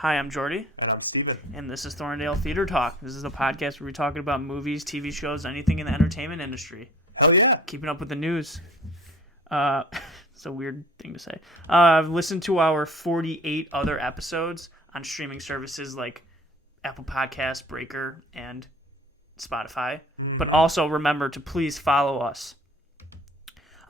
Hi, I'm Jordy. And I'm Steven. And this is Thorndale Theater Talk. This is a podcast where we're talking about movies, TV shows, anything in the entertainment industry. Hell yeah. Keeping up with the news. It's a weird thing to say. Listen to our 48 other episodes on streaming services like Apple Podcasts, Breaker, and Spotify. But also remember to please follow us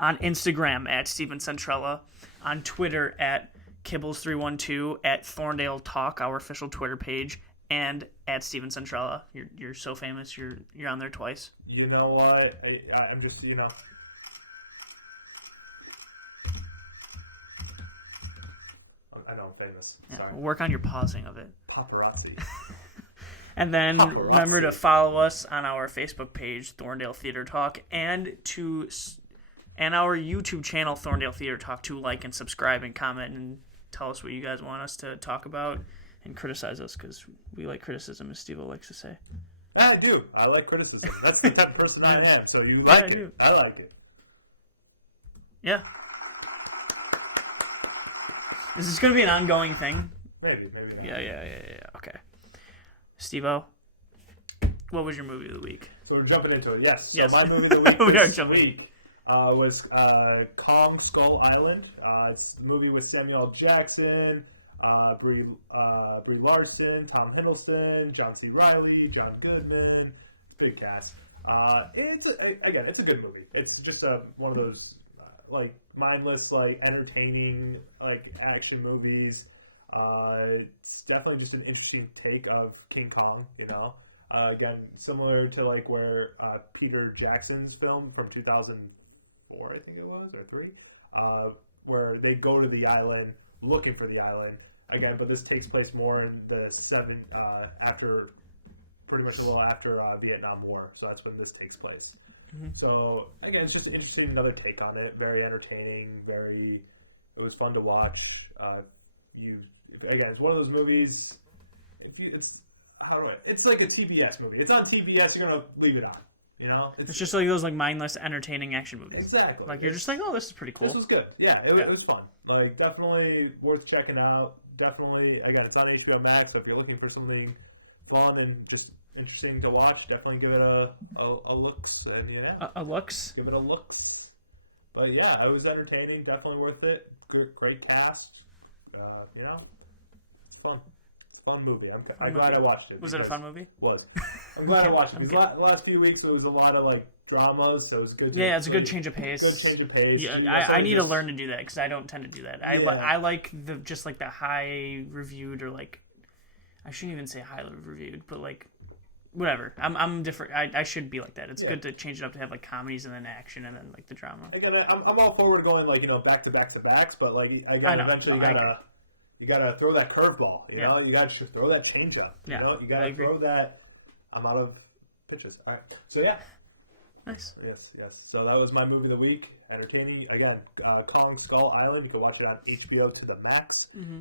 on Instagram at Steven Centrella, on Twitter at Kibbles312, at Thorndale Talk, our official Twitter page, and at Steven Centrella. You're so famous. You're on there twice. You know what? I'm just, I know I'm famous. Yeah, Sorry. work on your pausing of it. Paparazzi. And then remember to follow us on our Facebook page, Thorndale Theater Talk, and our YouTube channel, Thorndale Theater Talk, to like and subscribe and comment and tell us what you guys want us to talk about and criticize us, because we like criticism, as Steve likes to say. I do. I like criticism. That's the type of person I am. So you like it. Do. I like it. Yeah. Is this going to be an ongoing thing? Maybe not. Yeah. Okay. Steve-O, what was your movie of the week? So we're jumping into it. Yes. Yes. So my movie of the week We are jumping. Was Kong Skull Island. It's the movie with Samuel L. Jackson, Brie Larson, Tom Hiddleston, John C. Reilly, John Goodman. Big cast. It's a good movie. It's just one of those mindless, entertaining, action movies. It's definitely just an interesting take of King Kong. Again, similar to where Peter Jackson's film from 2004, I think it was, or 3, where they go to the island looking for the island again, but this takes place more in the pretty much a little after Vietnam War. So that's when this takes place. Mm-hmm. So again, it's just interesting, another take on it. Very entertaining. It was fun to watch. It's one of those movies. It's like a TBS movie. It's on TBS. You're gonna leave it on. It's just like those mindless, entertaining action movies. Exactly. You're just oh, this is pretty cool. This was good. Yeah, it was fun. Definitely worth checking out. Definitely, again, it's on HBO MAX. So if you're looking for something fun and just interesting to watch, definitely give it a looks. And a looks. Give it a looks. But yeah, it was entertaining. Definitely worth it. Good, great cast. It's fun. Fun movie. I'm glad I watched it. Was it a fun movie? Was. I'm glad I watched it. Because the last few weeks it was a lot of dramas, so it was good. Yeah, it's a good change of pace. Good change of pace. Yeah, I need to learn to do that because I don't tend to do that. I like the high reviewed, or I shouldn't even say highly reviewed, but whatever. I'm different. I should be like that. It's good to change it up to have comedies and then action and then the drama. Again, I'm all forward going back to backs, but eventually you gotta throw that curveball. You know, you gotta throw that changeup. Yeah, you gotta throw that. I'm out of pitches. All right, so yeah. Nice. Yes. So that was my movie of the week. Entertaining. Again, Kong Skull Island. You can watch it on HBO to the max. Mm-hmm.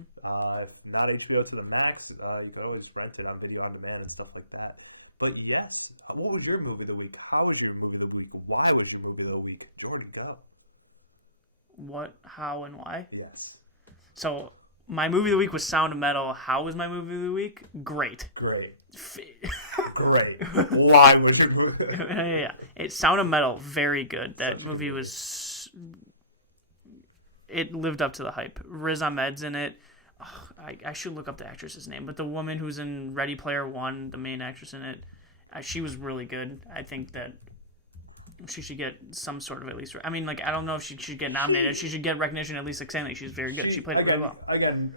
If not HBO to the max, you can always rent it on video on demand and stuff like that. But yes, what was your movie of the week? How was your movie of the week? Why was your movie of the week? George, go. What, how, and why? Yes. So, my movie of the week was Sound of Metal. How was my movie of the week? Great. Great. Why was your movie? Yeah. Sound of Metal, very good. That movie was... It lived up to the hype. Riz Ahmed's in it. Oh, I should look up the actress's name, but the woman who's in Ready Player One, the main actress in it, she was really good. I think that she should get some sort of at least... I mean, I don't know if she should get nominated. She should get recognition, at least saying she's very good. She played it really well. Again,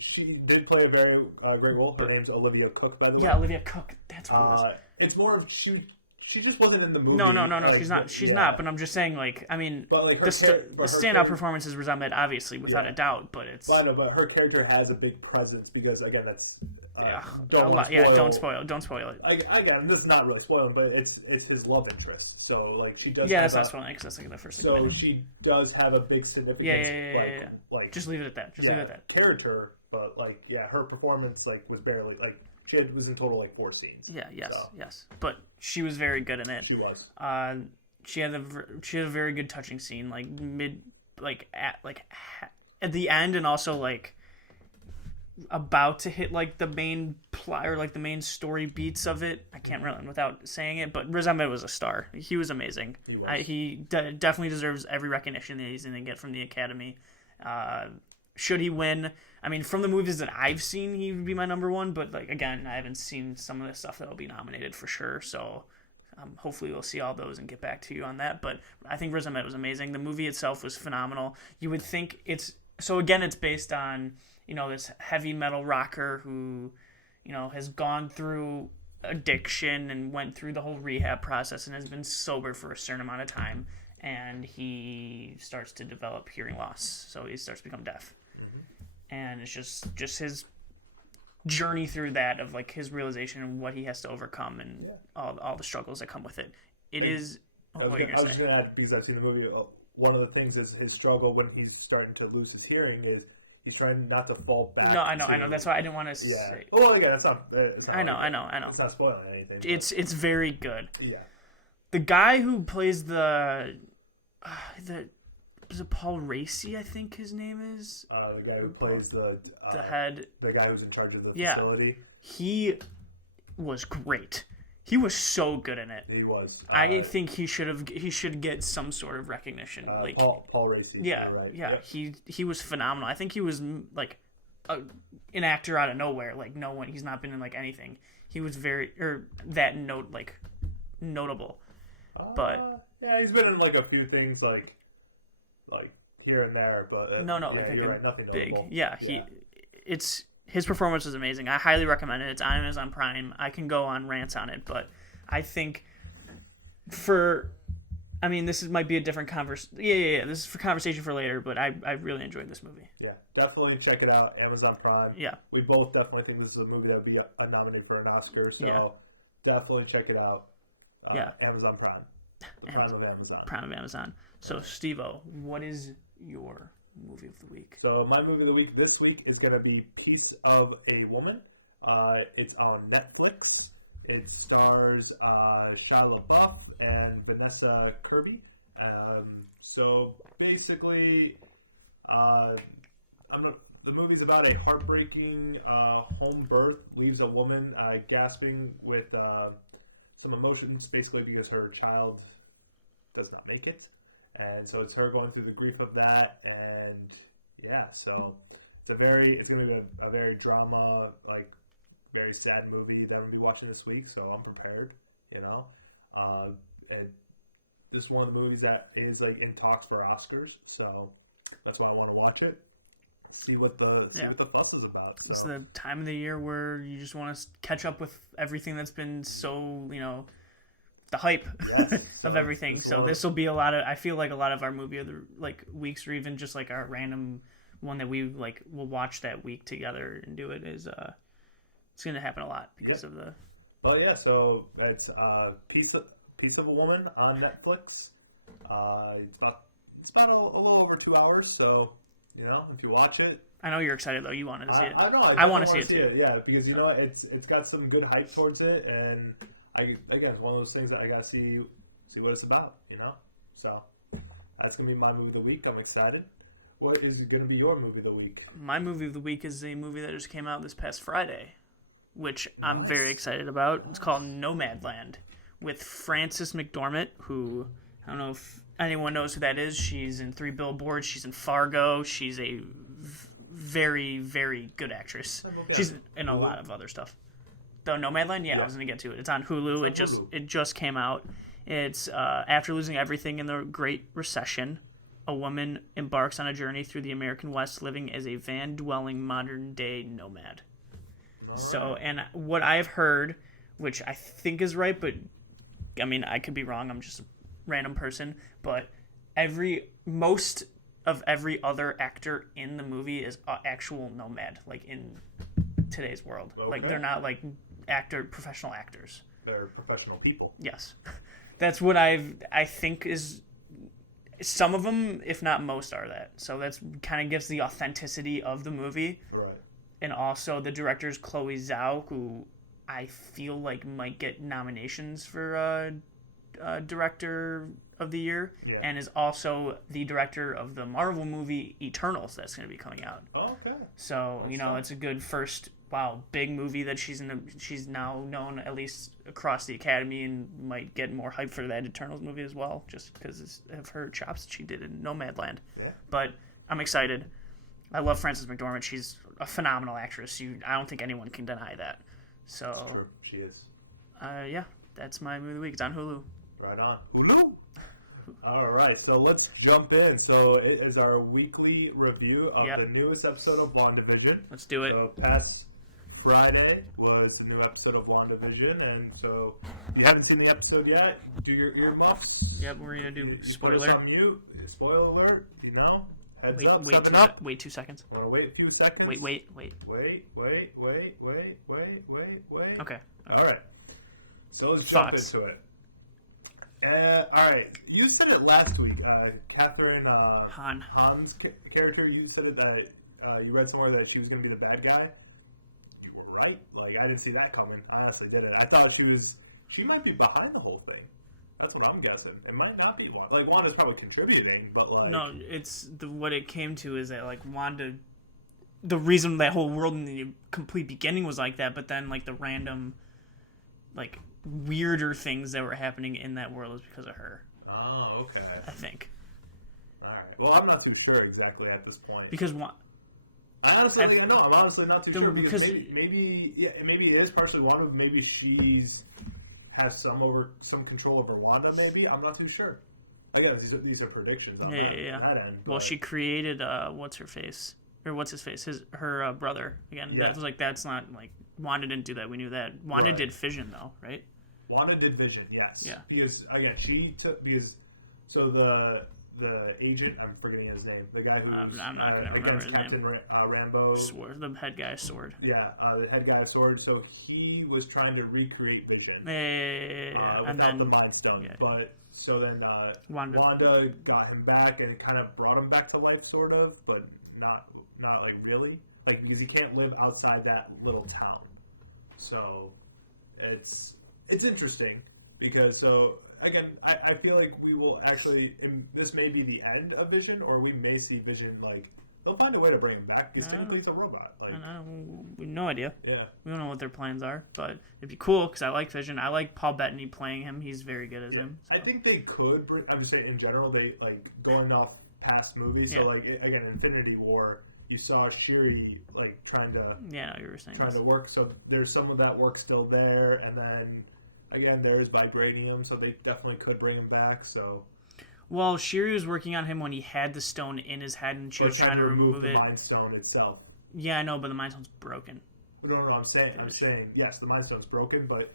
she did play a very great role. Her name's Olivia Cook, by the way. Yeah, Olivia Cook. That's what it was. It's more of she just wasn't in the movie. No, she's not. She's not. But I'm just saying, but the standout performance is Riz Ahmed, obviously, without a doubt. But it's. But her character has a big presence because, again, that's. Don't spoil it. Again, this is not really spoiling, but it's his love interest. So she does. Yeah, that's not spoiling because that's the first thing. So she does have a big significant. Yeah. Just leave it at that. Leave it at that. Character, but her performance was barely she was in total 4 scenes. Yeah. Yes. But she was very good in it. She was. She had a very good touching scene, at the end, and also about to hit like the main plot or like the main story beats of it. I can't really without saying it, but Riz Ahmed was a star. He was amazing. He definitely deserves every recognition that he's going to get from the Academy. Should he win? I mean, from the movies that I've seen, he would be my number one. But like again, I haven't seen some of the stuff that will be nominated for sure. So hopefully we'll see all those and get back to you on that. But I think Riz Ahmed was amazing. The movie itself was phenomenal. You would think it's based on this heavy metal rocker who has gone through addiction and went through the whole rehab process and has been sober for a certain amount of time, and he starts to develop hearing loss, so he starts to become deaf. And it's just his journey through that of like his realization and what he has to overcome and all the struggles that come with it. It is. I was just going to add, because I've seen the movie, one of the things is his struggle when he's starting to lose his hearing is he's trying not to fall back. No, I know. That's why I didn't want to say. Well, again, it's not. I know. It's not spoiling anything. It's very good. Yeah. The guy who plays the is it Paul Racy? I think his name is. The guy who plays the head. The guy who's in charge of the facility. He was great. He was so good in it. He was. I think he should get some sort of recognition. Like Paul Racy. Yeah, right. Yeah. He was phenomenal. I think he was like an actor out of nowhere. Like no one. He's not been in like anything. He was notable. But yeah, he's been in like a few things like here and there. But you're right, nothing big. Notable. Yeah, his performance was amazing. I highly recommend it. It's on Amazon Prime. I can go on rants on it, but I think this might be a different conversation. Yeah. This is for conversation for later, but I really enjoyed this movie. Yeah, definitely check it out. Amazon Prime. Yeah. We both definitely think this is a movie that would be a nominee for an Oscar, so definitely check it out. Amazon Prime. Prime of Amazon. So, Steve-O, what is your movie of the week? So my movie of the week this week is going to be Piece of a Woman. It's on Netflix. It stars Shia LaBeouf and Vanessa Kirby. So basically, the movie's about a heartbreaking home birth leaves a woman gasping with some emotions, basically because her child does not make it. And so it's her going through the grief of that, and so it's going to be a very drama, like very sad movie that I'm gonna be watching this week. So I'm prepared, and this is one of the movies that is like in talks for Oscars, so that's why I want to watch it. See what the fuss is about. So. It's the time of the year where you just want to catch up with everything that's been so the hype of everything. So this will be I feel like a lot of our movie of the weeks, or even just like our random one that we will watch that week together and do it is it's going to happen a lot because of the. Oh yeah, so it's Piece of a Woman on Netflix. It's about a little over 2 hours, so if you watch it. I know you're excited though. You wanted to see it. I know. I want to see it too. Yeah, because it's got some good hype towards it, and it's one of those things that I gotta see what it's about. So that's gonna be my movie of the week. I'm excited. What is gonna be your movie of the week? My movie of the week is a movie that just came out this past Friday, which I'm very excited about. It's called Nomadland with Frances McDormand, who I don't know if anyone knows who that is. She's in 3 Billboards. She's in Fargo. She's a very, very good actress. Okay. She's in a lot of other stuff. The Nomadland, I was going to get to it. It's on Hulu. It just came out. It's after losing everything in the Great Recession, a woman embarks on a journey through the American West, living as a van-dwelling modern-day nomad. So, and what I've heard, which I think is right, but I mean, I could be wrong. I'm just a random person, but most of every other actor in the movie is actual nomad, like in today's world. Okay. Like they're not like professional actors. They're professional people. Yes, that's what I think is. Some of them, if not most, are that. So that's kind of gives the authenticity of the movie. Right. And also the director is Chloe Zhao, who I feel like might get nominations for Director of the Year, and is also the director of the Marvel movie Eternals that's going to be coming out. Oh, okay. Okay. So it's a good first big movie that she's in. She's now known at least across the Academy and might get more hype for that Eternals movie as well, just because of her chops that she did in Nomadland. Yeah. But I'm excited. I love Frances McDormand. She's a phenomenal actress. I don't think anyone can deny that. So That's true. She is. Yeah, that's my movie of the week. It's on Hulu. Right on. Hulu. All right, so let's jump in. So it is our weekly review of the newest episode of WandaVision. Let's do it. So past Friday was the new episode of WandaVision, and so if you haven't seen the episode yet, do your earmuffs. Yep, we're gonna do spoiler. Put us on mute. Spoiler alert. Heads up. Wait 2 seconds. Want to wait a few seconds? Wait. Okay. All right. So let's jump into it. All right. You said it last week. Catherine Hahn's character, you said it that you read somewhere that she was going to be the bad guy. You were right. Like, I didn't see that coming. I honestly didn't. I thought she might be behind the whole thing. That's what I'm guessing. It might not be Wanda. Like, Wanda's probably contributing, but like... No, it's what it came to is that, like, Wanda... The reason that whole world in the complete beginning was like that, but then, like, the random, like, weirder things that were happening in that world was because of her. Oh, okay. I think. All right. Well, I'm not too sure exactly at this point. Because I'm honestly not too sure because maybe it is partially Wanda. Maybe has some control over Wanda. Maybe I'm not too sure. Again, these are predictions. On that end, well, she created what's his face, her brother. Again, that was like that's not like Wanda didn't do that. We knew that. Wanda did Vision though, right? Wanda did Vision, yes. Yeah. Because again, so the agent, I'm forgetting his name, the guy who I'm not going to remember his Captain name. Rambo. Sword, the head guy Sword. Yeah, the head guy Sword. So he was trying to recreate Vision. Yeah. And then the Mind Stone. Yeah. But so then Wanda got him back and it kind of brought him back to life, sort of, but not like really, like because he can't live outside that little town. So it's interesting because Again, I feel like we will actually, and this may be the end of Vision, or we may see Vision, like, they'll find a way to bring him back, because technically he's a robot. Like, we have no idea. Yeah. We don't know what their plans are, but it'd be cool, because I like Vision. I like Paul Bettany playing him. He's very good as him. So. I think they could bring, I'm just saying, in general, they, like, going off past movies, so, like, again, Infinity War, you saw Shuri, like, trying to... Yeah, you were saying to work, so there's some of that work still there, and then... Again, there's vibranium, so they definitely could bring him back. So, well, Shiri was working on him when he had the stone in his head, and she was trying to remove it. The Mind Stone itself. Yeah, I know, but the Mind Stone's broken. No, I'm saying yes, the Mind Stone's broken, but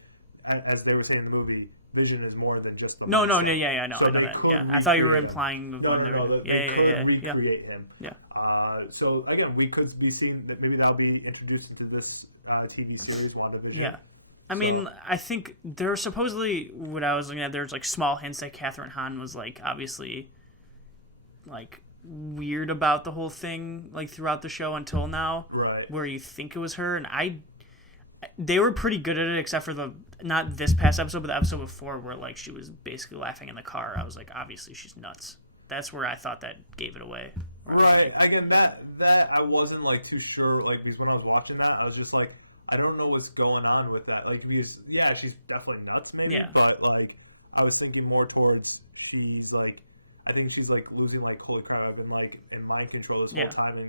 as they were saying in the movie, Vision is more than just the. I know that. Yeah, I thought you were implying they could recreate him. Yeah. So again, we could be seeing that maybe that'll be introduced into this TV series, WandaVision. Yeah. I mean, I think there's supposedly, what I was looking at, there's like small hints that Catherine Hahn was like obviously like weird about the whole thing like throughout the show until now, right? Where you think it was her, and they were pretty good at it except for not this past episode, but the episode before where like she was basically laughing in the car. I was like, obviously she's nuts. That's where I thought that gave it away. Right. Again, that I wasn't like too sure, like because when I was watching that, I was just like, I don't know what's going on with that. Like, because, yeah, she's definitely nuts, maybe. Yeah. But, like, I was thinking more towards I think she's, like, losing, like, holy crap, I've been, like, in mind control this whole time. And,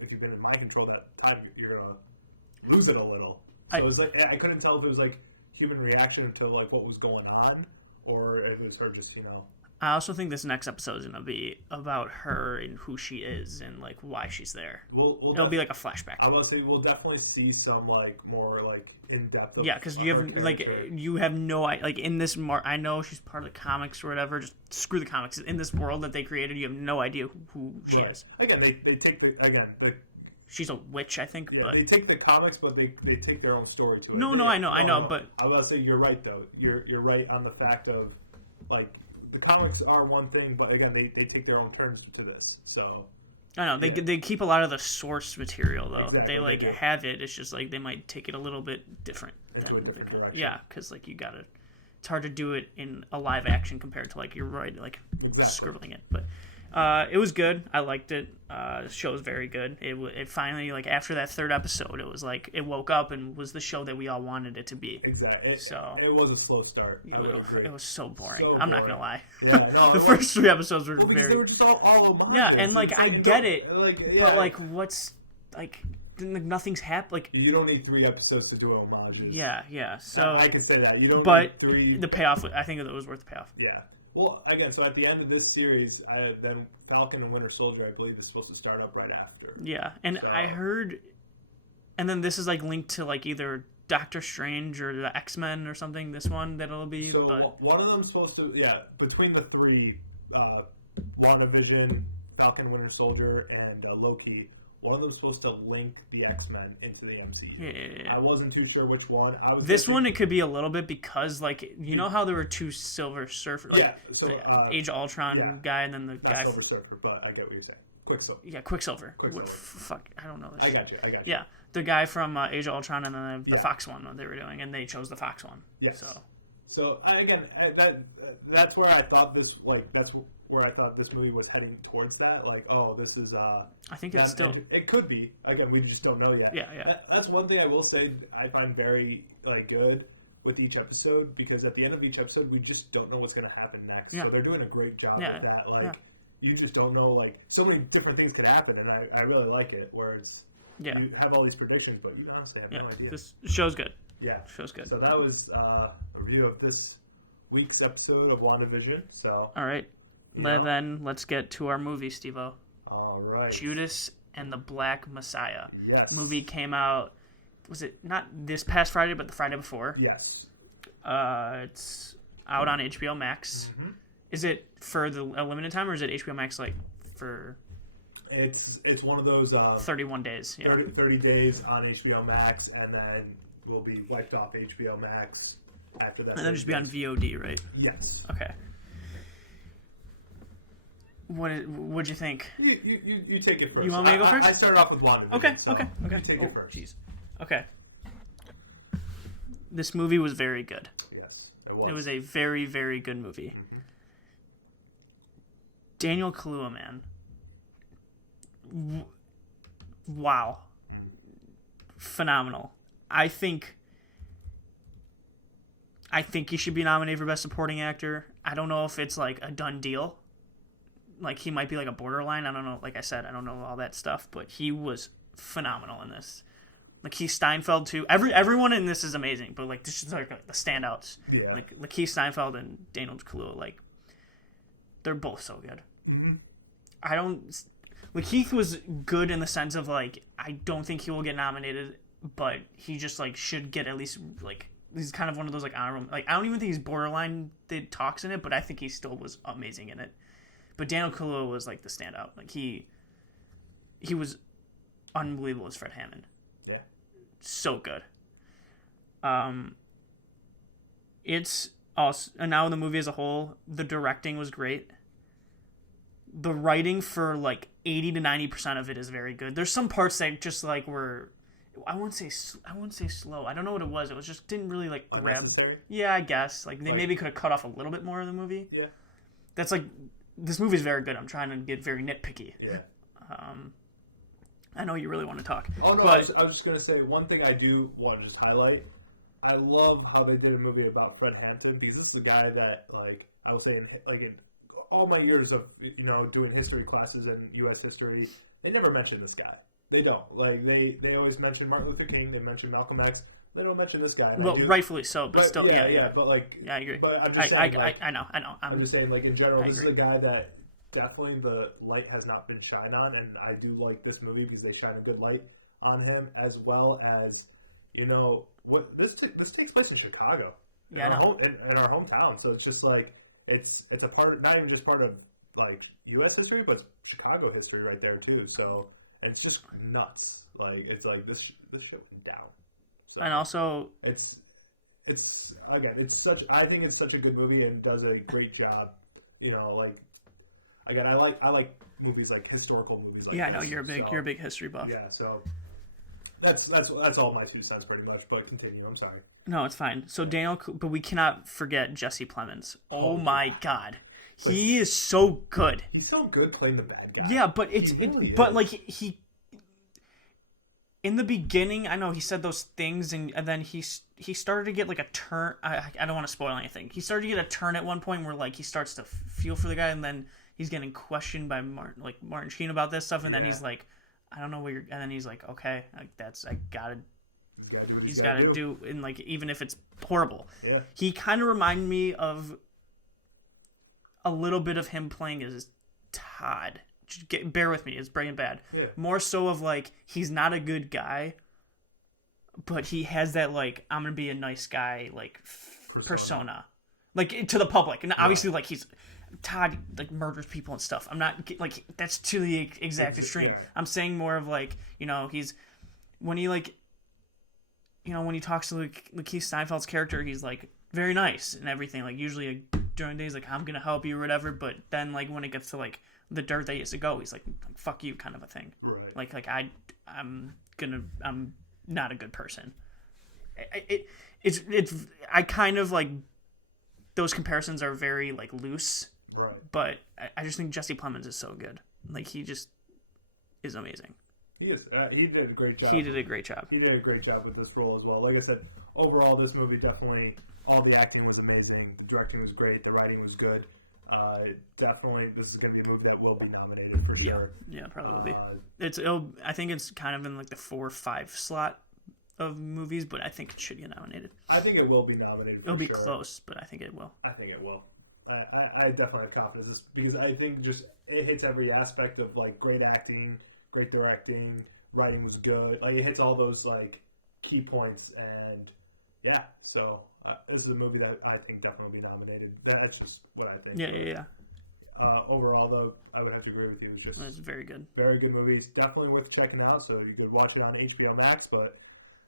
if you've been in mind control that time, you're going to lose it a little. So it was, like, I couldn't tell if it was, like, human reaction to, like, what was going on or if it was her just, I also think this next episode is going to be about her and who she is and, like, why she's there. It'll be like a flashback. I will say we'll definitely see some, like, more, like, in-depth. Yeah, because you have no idea. Like, in this, I know she's part of the comics or whatever. Just screw the comics. In this world that they created, you have no idea who she is. Again, they take she's a witch, I think. Yeah, but they take the comics, but they take their own story to it. No, I know, but... I was about to say, you're right, though. You're right on the fact of, like... The comics are one thing, but again, they take their own terms to this. So I know they keep a lot of the source material though. Exactly, they have it. It's just like they might take it a little bit different. Direction. Yeah, because like you gotta. It's hard to do it in a live action compared to like you're right, like scribbling it. But It was good. I liked it. The show was very good. It finally, like, after that third episode, it was like it woke up and was the show that we all wanted it to be. Exactly. It was a slow start. It was so boring. So I'm not gonna lie. Yeah, no, The first 3 episodes were because very. they were just all homages. Yeah, and like I get it, Like, but like what's like nothing's happened. Like you don't need 3 episodes to do homages. yeah. So I can say that you don't. but need 3. the payoff, I think it was worth the payoff. Yeah. Well, again, so at the end of this series, then Falcon and Winter Soldier, I believe, is supposed to start up right after. Yeah, and So, I heard, and then this is like linked to like either Doctor Strange or the X-Men or something. This one that'll be. So but one of them's supposed to, between the 3, WandaVision, Falcon, Winter Soldier, and Loki. One of them's supposed to link the X-Men into the MCU. yeah. I wasn't too sure which one. This one it could be a little bit because like you know how there were 2 Silver Surfer, like so the Age of Ultron guy and then the guy. Not Silver Surfer, but I get what you're saying. Quicksilver. Yeah, Quicksilver. Quicksilver. Fuck, I don't know this. I got you. Yeah, the guy from Age of Ultron and then the Fox one they were doing, and they chose the Fox one. Yes. So again, that's where I thought this where I thought this movie was heading towards that. Like, oh, this is. I think it's still. It could be. Again, we just don't know yet. Yeah. That's one thing I will say. I find very good with each episode because at the end of each episode, we just don't know what's going to happen next. Yeah. So they're doing a great job with that. Like, you just don't know. Like, so many different things can happen, and I really like it. Where it's you have all these predictions, but you honestly have no idea. This show's good. Yeah, show's good. So that was a review of this week's episode of WandaVision. So all right. Then let's get to our movie, Steve-O. All right. Judas and the Black Messiah. Yes. Movie came out, was it not this past Friday, but the Friday before? Yes. It's out on HBO Max. Mm-hmm. Is it for a limited time, or is it HBO Max like for... It's one of those... 31 days, yeah. 30 days on HBO Max, and then will be wiped off HBO Max after that. And then just be on VOD, right? Yes. Okay. What'd you think? You take it first. You want me to go first? I started off with WandaVision. Okay. You take it first. Jeez. Okay. This movie was very good. Yes, it was. It was a very, very good movie. Mm-hmm. Daniel Kaluuya, man. Wow. Phenomenal. I think he should be nominated for Best Supporting Actor. I don't know if it's like a done deal. Like, he might be like a borderline. I don't know. Like I said, I don't know all that stuff, but he was phenomenal in this. Lakeith Steinfeld too. Everyone in this is amazing, but like this is like the standouts. Yeah. Like Lakeith Steinfeld and Daniel Kaluuya, like they're both so good. Mm-hmm. Lakeith was good in the sense of like I don't think he will get nominated, but he just like should get at least like he's kind of one of those like honorable. Like I don't even think he's borderline did talks in it, but I think he still was amazing in it. But Daniel Kaluuya was like the standout. Like he was unbelievable as Fred Hammond. Yeah. So good. It's also, and now the movie as a whole, the directing was great. The writing for like 80 to 90% of it is very good. There's some parts that just like were, I wouldn't say slow. I don't know what it was. It was just didn't really like grab. Unnecessary? Yeah, I guess like they maybe could have cut off a little bit more of the movie. Yeah. That's like this movie is very good. I'm trying to get very nitpicky. Yeah. I know you really want to talk. Oh no, but I was just gonna say one thing I do want to just highlight. I love how they did a movie about Fred Hampton because this is a guy that like I would say in all my years of doing history classes in U.S. history, they never mention this guy. They don't like they always mention Martin Luther King. They mention Malcolm X. They don't mention this guy. Well, rightfully so, but still, yeah. But like, yeah, I agree. But I'm just saying, I know. I'm just saying, like in general, this is agree. a guy that definitely the light has not been shined on, and I do like this movie because they shine a good light on him, as well as what this takes place in Chicago, in our hometown. So it's just like it's a part, not even just part of like U.S. history, but it's Chicago history right there too. So it's just nuts. Like it's like this shit went down. So and also, it's again, I think it's such a good movie and does a great job. Like again, I like movies like historical movies. Like I know you're a big history buff. Yeah, so that's all my 2 cents pretty much. But continue. I'm sorry. No, it's fine. So but we cannot forget Jesse Plemons. Oh my God, He is so good. He's so good playing the bad guy. Yeah, but he in the beginning, I know he said those things, and then he started to get like a turn. I don't want to spoil anything. He started to get a turn at one point where like he starts to feel for the guy, and then he's getting questioned by Martin Sheen about this stuff, and then he's like, I don't know what you're, and then he's like, okay, like I gotta. He's got to do, and like even if it's horrible. Yeah. He kind of reminded me of a little bit of him playing as Todd. Bear with me, it's Breaking Bad. Yeah. More so of like he's not a good guy, but he has that like I'm gonna be a nice guy like persona, like to the public, and obviously like he's Todd like murders people and stuff. I'm not like that's to the exact extreme. Yeah. I'm saying more of like he's when he like when he talks to Lakeith Steinfeld's character, he's like very nice and everything. Like usually during days like I'm gonna help you or whatever, but then like when it gets to like the dirt that he has to go, he's like fuck you kind of a thing. Right. Like I'm not a good person. It's I kind of like those comparisons are very like loose. Right. But I just think Jesse Plemons is so good. Like he just is amazing. He is. He did a great job. He did a great job. He did a great job with this role as well. Like I said, overall, this movie definitely, all the acting was amazing. The directing was great. The writing was good. Definitely, this is going to be a movie that will be nominated for sure. Yeah, probably will be. I think it's kind of in like the 4 or 5 slot of movies, but I think it should get nominated. I think it will be nominated. It'll be close, but I think it will. I think it will. I definitely have confidence because I think just it hits every aspect of like great acting, great directing, writing was good. Like it hits all those like key points, and yeah. So this is a movie that I think definitely will be nominated. That's just what I think. Yeah. Overall, though, I would have to agree with you. It's very good. Very good movies. Definitely worth checking out. So you could watch it on HBO Max. But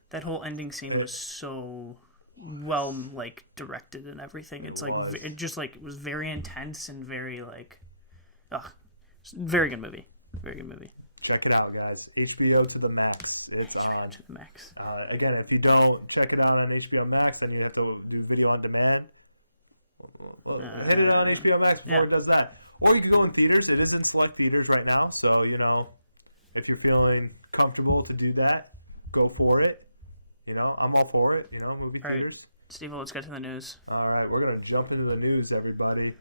that whole ending scene was so well like directed and everything. It's like it just like it was very intense and very like, very good movie. Very good movie. Check it out, guys. HBO to the max. It's on. To the max. Again, if you don't check it out on HBO Max, then you have to do video on demand. Hit it on HBO Max before it does that. Or you can go in theaters. It is in select theaters right now. So, if you're feeling comfortable to do that, go for it. I'm all for it. Movie theaters. Right. Steve, let's get to the news. All right. We're going to jump into the news, everybody.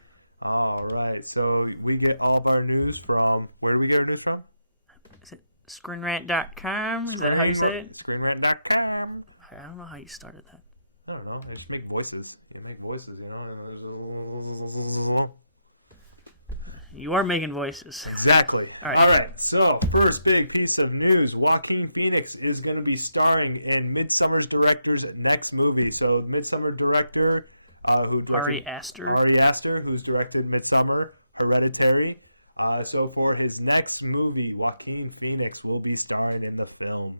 All right. So, we get all of our news from... Where do we get our news from? Is it screenrant.com? Is that how you say it? Screenrant.com. I don't know how you started that. I don't know. I just make voices. You make voices, You are making voices. Exactly. All right. So, first big piece of news. Joaquin Phoenix is going to be starring in Midsummer's director's next movie. So, Midsummer director, Ari Aster, who's directed Midsummer, Hereditary. So for his next movie, Joaquin Phoenix will be starring in the film.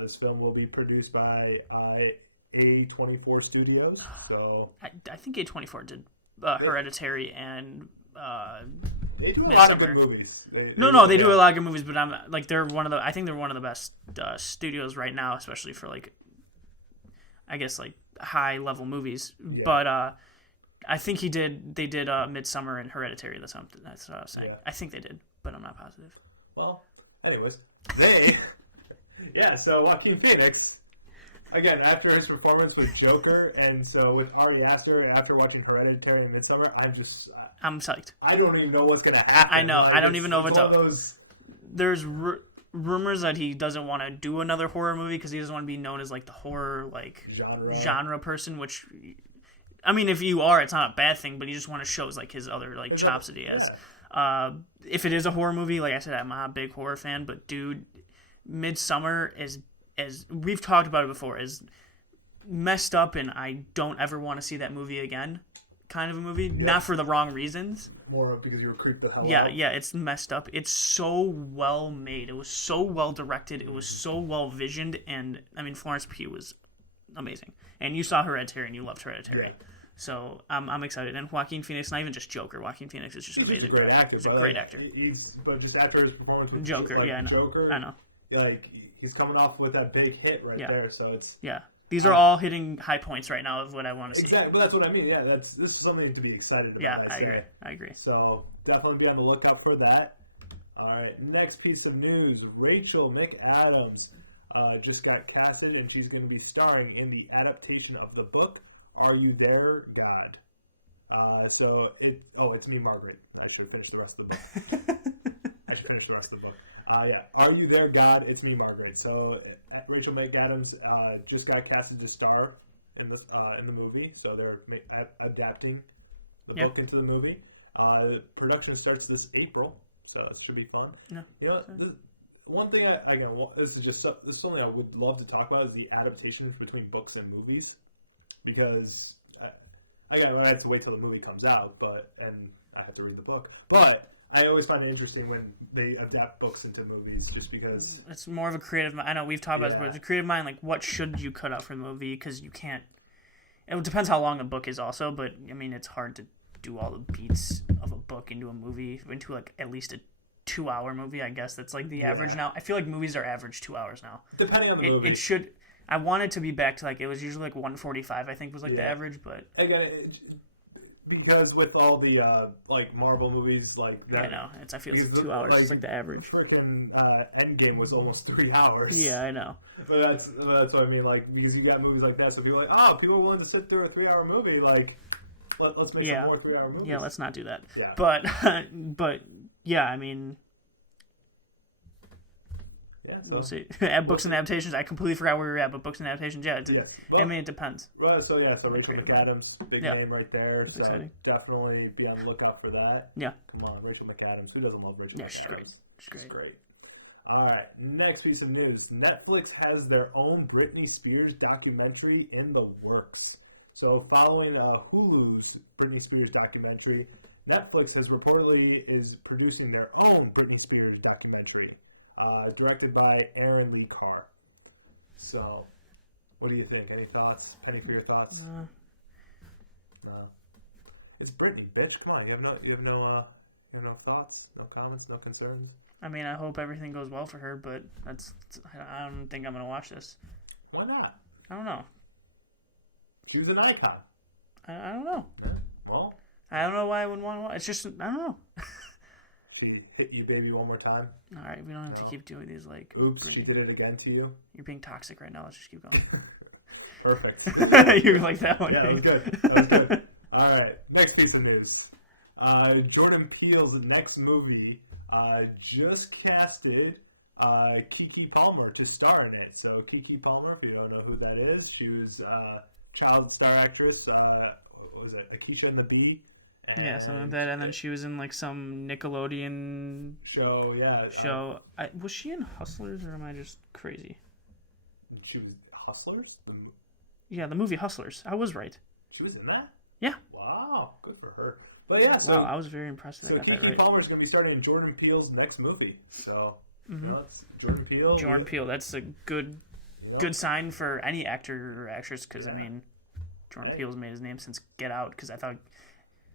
This film will be produced by A24 Studios. So I think A24 did Hereditary and they do a Midsommar. lot of good movies. They do a lot of good movies, but I'm like I think they're one of the best studios right now, especially for like I guess like high level movies. Yeah. But I think they did Midsommar and Hereditary. That's what I was saying. Yeah. I think they did, but I'm not positive. Well, anyways, so Joaquin Phoenix, again, after his performance with Joker, and so with Ari Aster, after watching Hereditary and Midsommar, I'm psyched. I don't even know what's going to happen. I know. I don't even know what's up. There's rumors that he doesn't want to do another horror movie because he doesn't want to be known as like the horror like genre person, which... I mean, if you are, it's not a bad thing, but you just want to show like his other like chops that he has. Yeah. If it is a horror movie, like I said, I'm not a big horror fan, but dude, Midsommar is, as we've talked about it before, is messed up, and I don't ever want to see that movie again. Kind of a movie, not for the wrong reasons. More because you were creeped the hell out. Yeah, it's messed up. It's so well made. It was so well directed. It was so well visioned, and I mean, Florence Pugh was amazing. And you saw Hereditary, and you loved Hereditary. Yeah. So I'm excited. And Joaquin Phoenix, not even just Joker. Joaquin Phoenix is just amazing. He's a great actor. But just after his performance with Joker, I know. Joker, I know. Like he's coming off with that big hit there, so it's These are all hitting high points right now of what I want to see. Exactly, but that's what I mean. Yeah, this is something to be excited about. Yeah, I agree. So definitely be on the lookout for that. All right, next piece of news: Rachel McAdams just got casted, and she's going to be starring in the adaptation of the book "Are You There, God?" It's me, Margaret. I should finish the rest of the book. Yeah. Are You There, God? It's me, Margaret. So Rachel McAdams just got casted to star in the movie. So they're adapting the book into the movie. Production starts this April, so it should be fun. Yeah. One thing this is something I would love to talk about is the adaptations between books and movies, because I have to wait till the movie comes out, and I have to read the book, but I always find it interesting when they adapt books into movies, just because it's more of a creative mind. I know we've talked about this, but it's a creative mind. Like, what should you cut out from the movie? Because you can't. It depends how long the book is, also. But I mean, it's hard to do all the beats of a book into a movie, into like at least a 2-hour movie. I guess that's like the average now. I feel like movies are average 2 hours now. Depending on the movie, it should. I want it to be back to like it was usually like 145. I think was like the average, but again. Because with all the like Marvel movies like that, I know I feel it's 2 hours. It's like the average. Freaking Endgame was almost 3 hours. Yeah, I know. But that's what I mean. Like, because you got movies like that, so people are like, people are willing to sit through a 3-hour movie. Like, let's make some more 3-hour movies. Yeah, let's not do that. Yeah. But yeah, I mean. Yeah, we'll see. Books and adaptations. I completely forgot where we were at, but books and adaptations. Yeah, I mean, it depends. Well, so Rachel McAdams, big name right there. It's exciting. Definitely be on the lookout for that. Yeah. Come on, Rachel McAdams. Who doesn't love Rachel McAdams? Yeah, she's great. She's great. All right, next piece of news. Netflix has their own Britney Spears documentary in the works. So following Hulu's Britney Spears documentary, Netflix is producing their own Britney Spears documentary. Directed by Aaron Lee Carr. So, what do you think? Any thoughts? Penny for your thoughts? No. It's Britney, bitch. Come on, you have no thoughts, no comments, no concerns. I mean, I hope everything goes well for her, but I don't think I'm gonna watch this. Why not? I don't know. She's an icon. I don't know. Well, I don't know why I would want to watch. It's just I don't know. She hit you, baby, one more time. All right, we don't have to keep doing these like. Oops, Britney. She did it again to you. You're being toxic right now. Let's just keep going. Perfect. You like that one? Yeah, that was good. All right, next piece of news. Jordan Peele's next movie just casted Keke Palmer to star in it. So Keke Palmer, if you don't know who that is, she was child star actress. What was it? Akeisha and the Bee. Yeah, something like that. And then she was in like some Nickelodeon show. Yeah. Show. Was she in Hustlers, or am I just crazy? She was Hustlers. Yeah, the movie Hustlers. I was right. She was in that. Yeah. Wow, good for her. But yeah, so wow, I was very impressed that I got that right. Keke Palmer's going to be starting in Jordan Peele's next movie. So, it's Jordan Peele. Jordan Peele. That's a good sign for any actor or actress, because I mean, Jordan Peele's made his name since Get Out. Because I thought.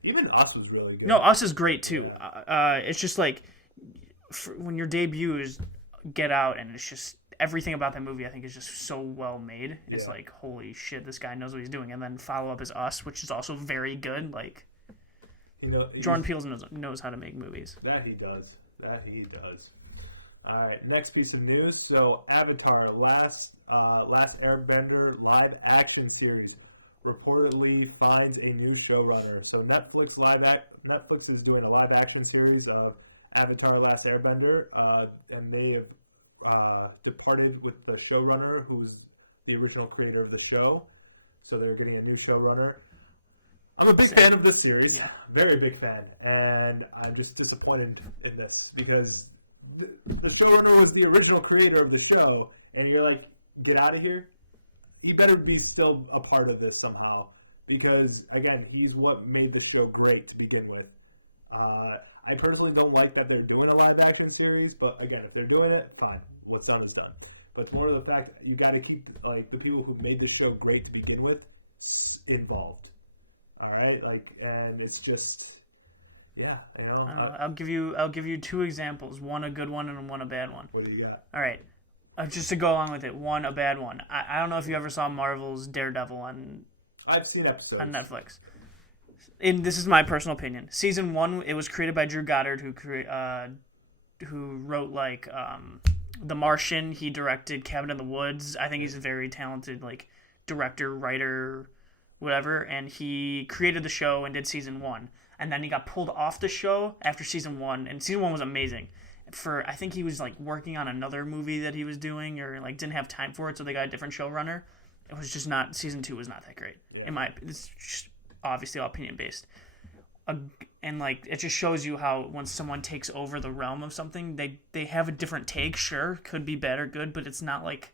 Even Us was really good. No, Us is great too. It's just like when your debut is Get Out, and it's just everything about that movie I think is just so well made. It's like, holy shit, this guy knows what he's doing. And then follow up is Us, which is also very good. Like, Jordan Peele knows how to make movies. That he does. All right, next piece of news. So Avatar, Last Airbender live action series reportedly finds a new showrunner. So Netflix is doing a live action series of Avatar: Last Airbender, and they have departed with the showrunner, who's the original creator of the show. So they're getting a new showrunner. I'm a big fan of this series, very big fan, and I'm just disappointed in this because the showrunner was the original creator of the show, and you're like, get out of here. He better be still a part of this somehow, because, again, he's what made the show great to begin with. I personally don't like that they're doing a live-action series, but, again, if they're doing it, fine. What's done is done. But it's more of the fact that you got to keep, like, the people who made the show great to begin with involved. All right? Like, and it's just, I'll give you 2 examples. One a good one and one a bad one. What do you got? All right. just to go along with it, a bad one. I don't know if you ever saw Marvel's Daredevil on I've seen episodes on Netflix. And this is my personal opinion. Season 1, it was created by Drew Goddard, who wrote like The Martian. He directed Cabin in the Woods. I think he's a very talented like director, writer, whatever. And he created the show and did season 1. And then he got pulled off the show after season 1. And season 1 was amazing. I think he was like working on another movie that he was doing, or like didn't have time for it, so they got a different showrunner. It was just not. Season 2 was not that great. Yeah. It's just obviously all opinion based. And like it just shows you how when someone takes over the realm of something, they have a different take. Sure, could be bad or good, but it's not like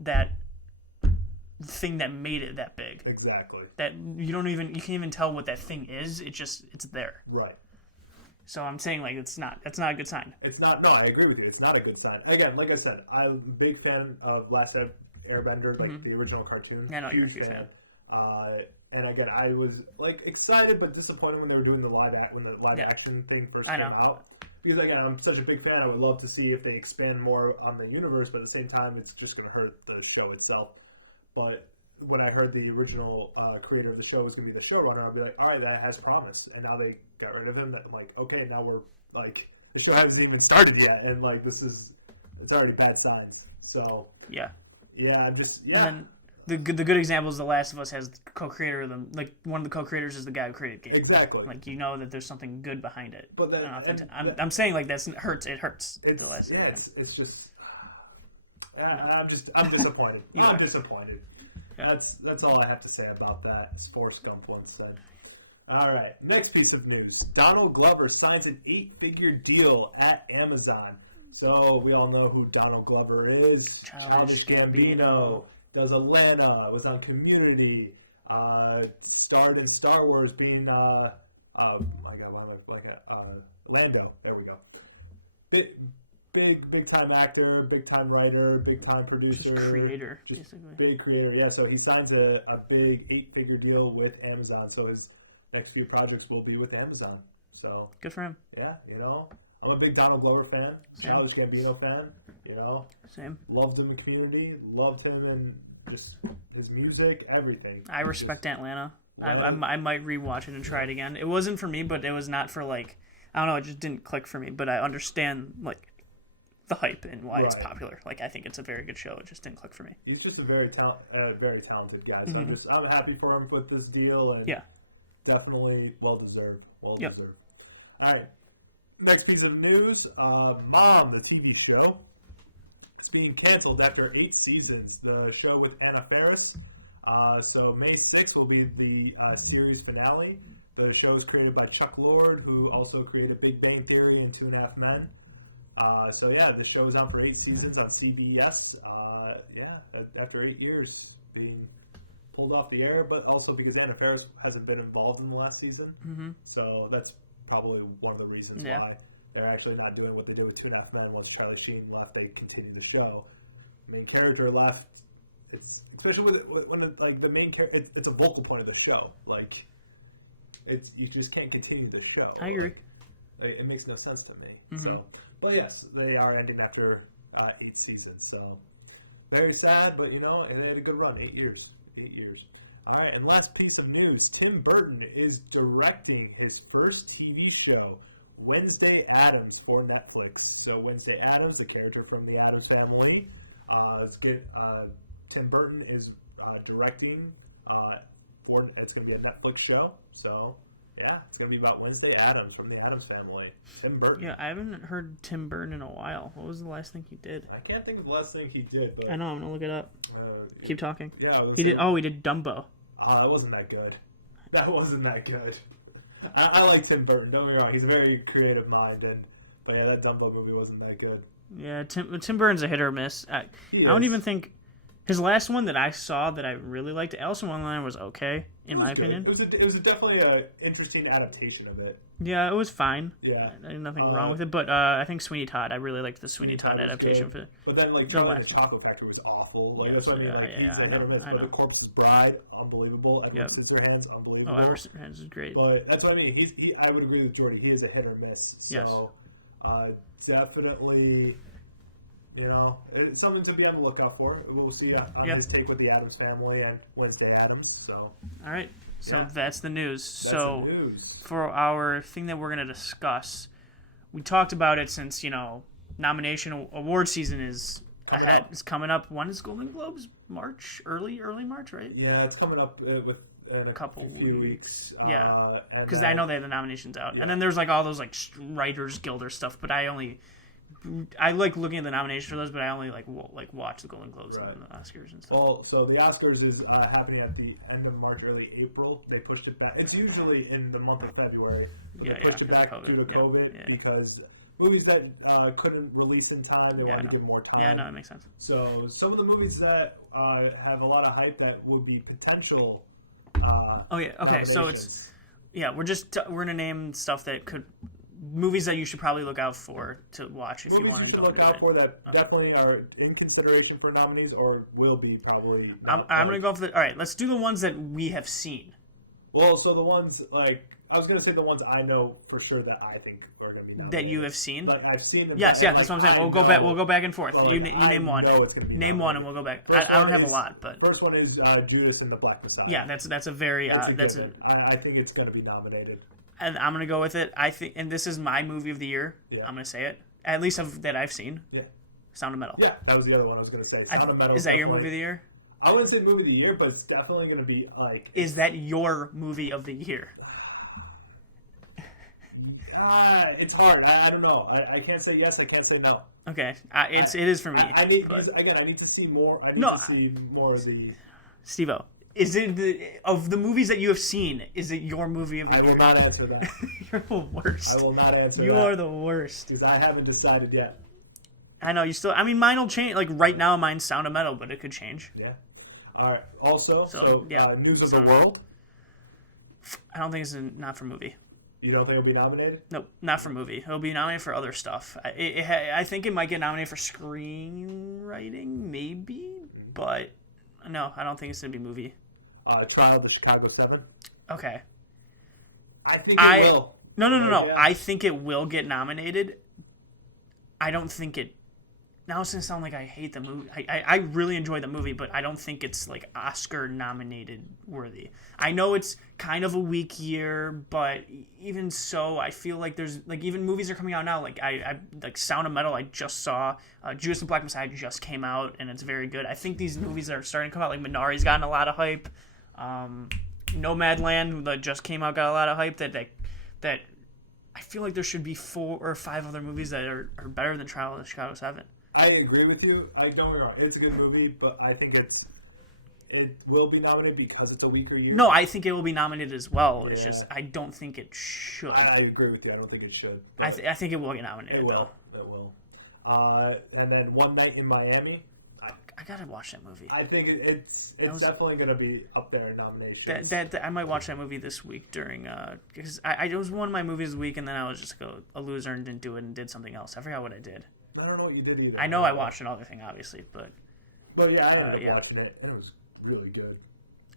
that thing that made it that big. Exactly. That you can't even tell what that thing is. It's there. Right. So I'm saying like that's not a good sign. It's not. No, I agree with you. It's not a good sign. Again, like I said, I'm a big fan of Last Airbender, like the original cartoon. Yeah, no, you're a huge fan. And again, I was like excited but disappointed when they were doing the live action thing first came out. Because again, I'm such a big fan. I would love to see if they expand more on the universe, but at the same time, it's just going to hurt the show itself. But when I heard the original creator of the show was going to be the showrunner, I'll be like, all right, that has promise. And now they got rid of him. I'm like, okay, now we're like, the show hasn't even started yet, and like it's already bad signs. So yeah, I'm just And then the good example is The Last of Us has co-creator of them. Like one of the co-creators is the guy who created the game. Exactly. Like you know that there's something good behind it. But then I'm saying like that hurts. It hurts. The Last of Us. It's just. I'm disappointed. I'm disappointed. Yeah. That's all I have to say about that. As Forrest Gump once said. All right, next piece of news: Donald Glover signs an 8-figure deal at Amazon. So we all know who Donald Glover is. Childish Gambino. Does Atlanta, was on Community, starred in Star Wars, being oh my God, why am I blanking? Lando. There we go. Big time actor, big time writer, big time producer, just creator, basically. Big creator. Yeah. So he signs a big 8-figure deal with Amazon. So his next few projects will be with Amazon. So good for him. Yeah, I'm a big Donald Glover fan, Childish Gambino fan. Same. Loved him in Community, loved him and just his music, everything. I respect Atlanta. I might rewatch it and try it again. It wasn't for me, but it was not for like I don't know. It just didn't click for me. But I understand like the hype and why it's popular. Like I think it's a very good show. It just didn't click for me. He's just a very talented guy. So I'm happy for him with this deal and definitely well deserved. Well deserved. All right. Next piece of news, Mom, the TV show, is being canceled after 8 seasons. The show with Anna Faris. So May 6th will be the series finale. The show is created by Chuck Lorre, who also created Big Bang Theory and 2.5 Men. The show is out for 8 seasons on CBS. After 8 years being pulled off the air, but also because Anna Faris hasn't been involved in the last season. Mm-hmm. So that's probably one of the reasons why they're actually not doing what they did with 2.5 Men. Once Charlie Sheen left, they continued the show. The main character left. It's especially when the main character. It's a vocal point of the show. Like, you just can't continue the show. I agree. It makes no sense to me. Mm-hmm. So, but yes, they are ending after 8 seasons. So very sad, but they had a good run. 8 years. 8 years. All right, and last piece of news: Tim Burton is directing his first TV show, Wednesday Addams, for Netflix. So Wednesday Addams, the character from the Addams Family, is good. Tim Burton is directing. It's going to be a Netflix show. So yeah, it's going to be about Wednesday Addams from the Addams Family. Tim Burton. Yeah, I haven't heard Tim Burton in a while. What was the last thing he did? I can't think of the last thing he did. But I know. I'm gonna look it up. Keep talking. Yeah, he did. Oh, he did Dumbo. Oh, that wasn't that good. That wasn't that good. I like Tim Burton. Don't get me wrong. He's a very creative mind, but yeah, that Dumbo movie wasn't that good. Yeah, Tim Burton's a hit or miss. I don't even think his last one that I saw that I really liked, Alice in Wonderland, was okay in my opinion. It was definitely an interesting adaptation of it. Yeah, it was fine. Yeah, there's nothing wrong with it. But I think Sweeney Todd. I really liked the Sweeney Todd adaptation for. But then Charlie and the Chocolate Factory was awful. That's what I know. The Corpse's Bride, unbelievable. Edward Scissorhands, unbelievable. Oh, Edward Scissorhands is great. But that's what I mean. I would agree with Jordy. He is a hit or miss. So, definitely. You know, it's something to be on the lookout for. We'll see on his take with the Addams Family and Wednesday Addams. So, all right. So that's the news. That's the news. For our thing that we're going to discuss, we talked about it since nomination award season is ahead. It's coming up. When is Golden Globes? March, early March, right? Yeah, it's coming up in a couple few weeks. Yeah, because I know they have the nominations out, and then there's like all those like Writers Guild or stuff. But I like looking at the nominations for those, but I only like watch the Golden Globes and the Oscars and stuff. Well, so the Oscars is happening at the end of March, early April. They pushed it back. It's usually in the month of February. They pushed it back due to COVID because movies that couldn't release in time, they wanted to give more time. Yeah, no, it makes sense. So some of the movies that have a lot of hype that would be potential. Okay. So it's we're gonna name stuff that could. Movies that you should probably look out for to watch if you want to go. Movies you should look out for that definitely are in consideration for nominees or will be probably. I'm going to go for all right, let's do the ones that we have seen. Well, so the ones I was going to say the ones I know for sure that I think are going to be nominated. That you have seen? Like I've seen them. Yes, that's what I'm saying. We'll go back and forth. You name one. Name one and we'll go back. I don't have a lot, but first one is Judas and the Black Messiah. Yeah, that's a very I think it's going to be nominated. And I'm gonna go with it. I think, and this is my movie of the year. Yeah. I'm gonna say it, at least that I've seen. Yeah. Sound of Metal. Yeah, that was the other one I was gonna say. Sound of Metal. Is that your movie of the year? I wouldn't say movie of the year, but it's definitely gonna be like. Is that your movie of the year? It's hard. I don't know. I can't say yes. I can't say no. Okay, it is for me. I need to see more. I need to see more of the. Steve-O. Is it of the movies that you have seen? Is it your movie of the year? I will not answer that. You're the worst. I will not answer that. You are the worst. Because I haven't decided yet. I know you still. I mean, mine will change. Like right now, mine's Sound of Metal, but it could change. Yeah. All right. Also, news of the world. I don't think it's not for movie. You don't think it'll be nominated? Nope, not for movie. It'll be nominated for other stuff. I think it might get nominated for screenwriting, maybe, but no, I don't think it's gonna be movie. Trial of the Chicago 7. Okay. I think it will. No. Yeah. I think it will get nominated. I don't think it. Now it's gonna sound like I hate the movie. I really enjoy the movie, but I don't think it's like Oscar nominated worthy. I know it's kind of a weak year, but even so, I feel like there's like even movies are coming out now. Like I like Sound of Metal. I just saw Judas and Black Messiah just came out, and it's very good. I think these movies are starting to come out. Like Minari's gotten a lot of hype. Nomadland that just came out got a lot of hype. That I feel like there should be 4 or 5 other movies that are better than Trial of the Chicago 7. I agree with you. I don't know. It's a good movie, but I think it will be nominated because it's a weaker year. No, I think it will be nominated as well. It's just I don't think it should. I agree with you. I don't think it should. I think it will get nominated though. It will. And then One Night in Miami. I gotta watch that movie. I think it's definitely gonna be up there in nominations. I might watch that movie this week during because it was one of my movies this week, and then I was just a loser and didn't do it and did something else. I forgot what I did. I don't know what you did either. I know I watched another thing, obviously, but yeah, I ended up watching it, and it was really good.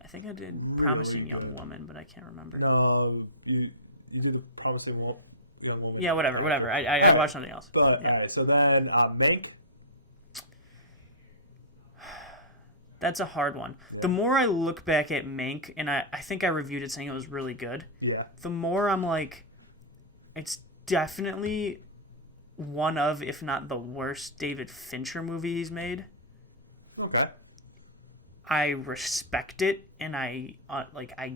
I think I did really Promising Young Woman, but I can't remember. No, you did the Promising Young Woman. Yeah, whatever. I watched something else. But all right, so then Mank. That's a hard one. Yeah. The more I look back at Mank, and I think I reviewed it saying it was really good. Yeah. The more I'm like, it's definitely one of, if not the worst, David Fincher movie he's made. Okay. I respect it, and I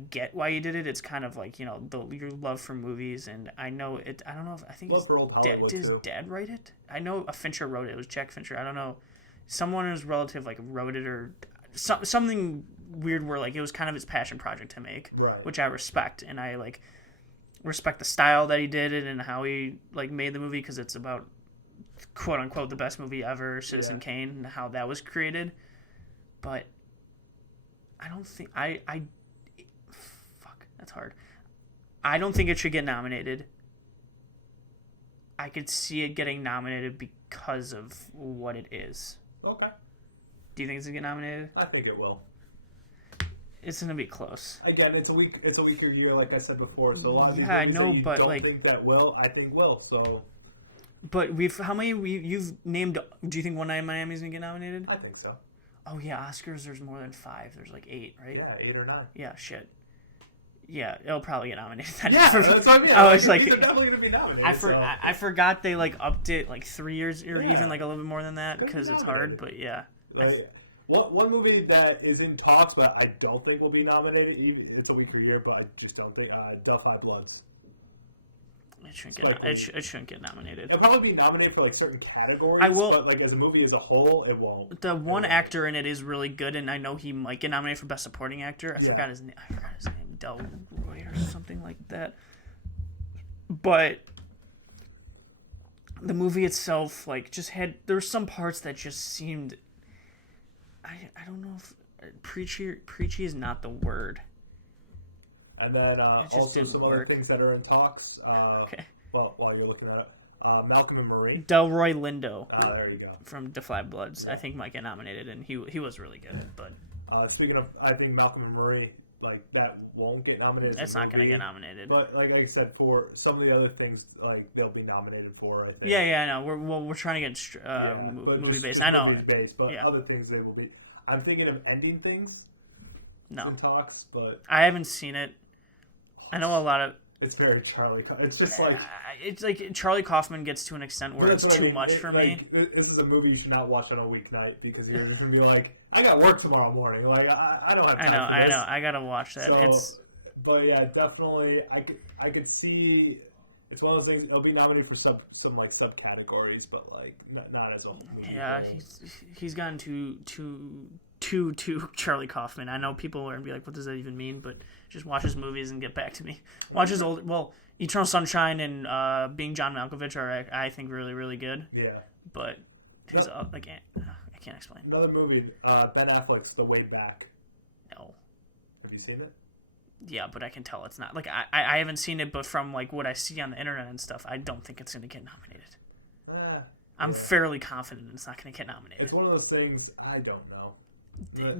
get why he did it. It's kind of like, your love for movies, and I know it. I don't know if I think did his dad write it? I know a Fincher wrote it. It was Jack Fincher. I don't know. Someone in his relative wrote it or something weird where it was kind of his passion project to make, right. Which I respect, and I respect the style that he did it and how he made the movie because it's about quote unquote the best movie ever, Citizen Kane, and how that was created. But I don't think fuck, that's hard. I don't think it should get nominated. I could see it getting nominated because of what it is. Okay. Do you think it's gonna get nominated? I think it will. It's gonna be close. Again, it's a weaker year, like I said before. So a lot of these I know, that you but don't think that will, I think will. So But you've named? Do you think One Night in Miami is gonna get nominated? I think so. Oh yeah, Oscars. There's more than 5. There's like 8, right? Yeah, 8 or 9. Yeah, shit. Yeah, it'll probably get nominated. Then. Yeah, that's what I mean. I was like, they're definitely gonna be nominated. I forgot they like upped it like 3 years or Yeah. even like a little bit more than that because it's hard. But yeah, Like, one movie that is in talks, but I don't think will be nominated. It's a weaker year, but I just don't think. The Five Bloods. it shouldn't get nominated. It'll probably be nominated for like certain categories. But like as a movie as a whole, it won't. The one actor in it is really good, and I know he might get nominated for Best Supporting Actor. I forgot his name. Delroy or something like that. But the movie itself, like, just had there's some parts that just seemed. I don't know if preachy is not the word. And then also some other things that are in talks. Okay. Well, while you're looking at it, Malcolm and Marie. Delroy Lindo. There you go. From The Five Bloods, I think might get nominated, and he was really good. But speaking of, I think Malcolm and Marie, like that won't get nominated. It's not going to get nominated. But like I said, for some of the other things, like they'll be nominated for. I think. Yeah, I know. We're trying to get movie based. I know. Movie based, but other things they will be. I'm thinking of ending things. No. In talks, but I haven't seen it. I know a lot of. It's very Charlie. It's just like it's like Charlie Kaufman gets to an extent where it's too much for me. This is a movie you should not watch on a weeknight because you're gonna be like, I got work tomorrow morning. Like I don't have time. I know. I gotta watch that. So, but yeah, definitely. I could see. It's one of those things. It'll be nominated for some like subcategories, but like not as a movie. Yeah, he's gotten too Charlie Kaufman. I know people are gonna be like, "What does that even mean?" But just watch his movies and get back to me. Watch his old. Well, Eternal Sunshine and Being John Malkovich are, I think, really really good. Yeah. But his I can't explain. Another movie, Ben Affleck's The Way Back. No. Have you seen it? Yeah, but I can tell it's not. Like I haven't seen it, but from like what I see on the internet and stuff, I don't think it's gonna get nominated. I'm fairly confident it's not gonna get nominated. It's one of those things. I don't know.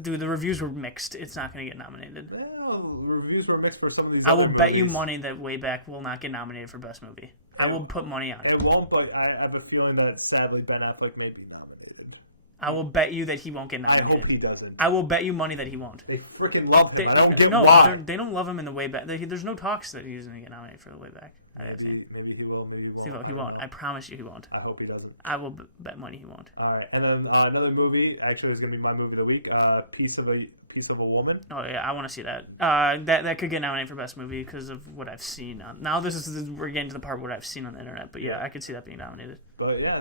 Dude, the reviews were mixed. It's not going to get nominated. Well, the reviews were mixed for some of these. I will bet you money that Way Back will not get nominated for Best Movie. I will put money on it. It won't, but I have a feeling that sadly Ben Affleck may be nominated. I will bet you that he won't get nominated. I hope he doesn't. I will bet you money that he won't. They freaking love him. I don't get why. They don't love him in The Way Back. There's no talks that he's going to get nominated for The Way Back. Maybe he will, maybe he won't. Steve, he won't. I promise you he won't. I hope he doesn't. I will bet money he won't. All right, and then another movie, actually, is going to be my movie of the week, Piece of a Woman. Oh, yeah, I want to see that. That could get nominated for Best Movie because of what I've seen. Now we're getting to the part what I've seen on the internet, but yeah, I could see that being nominated. But yeah,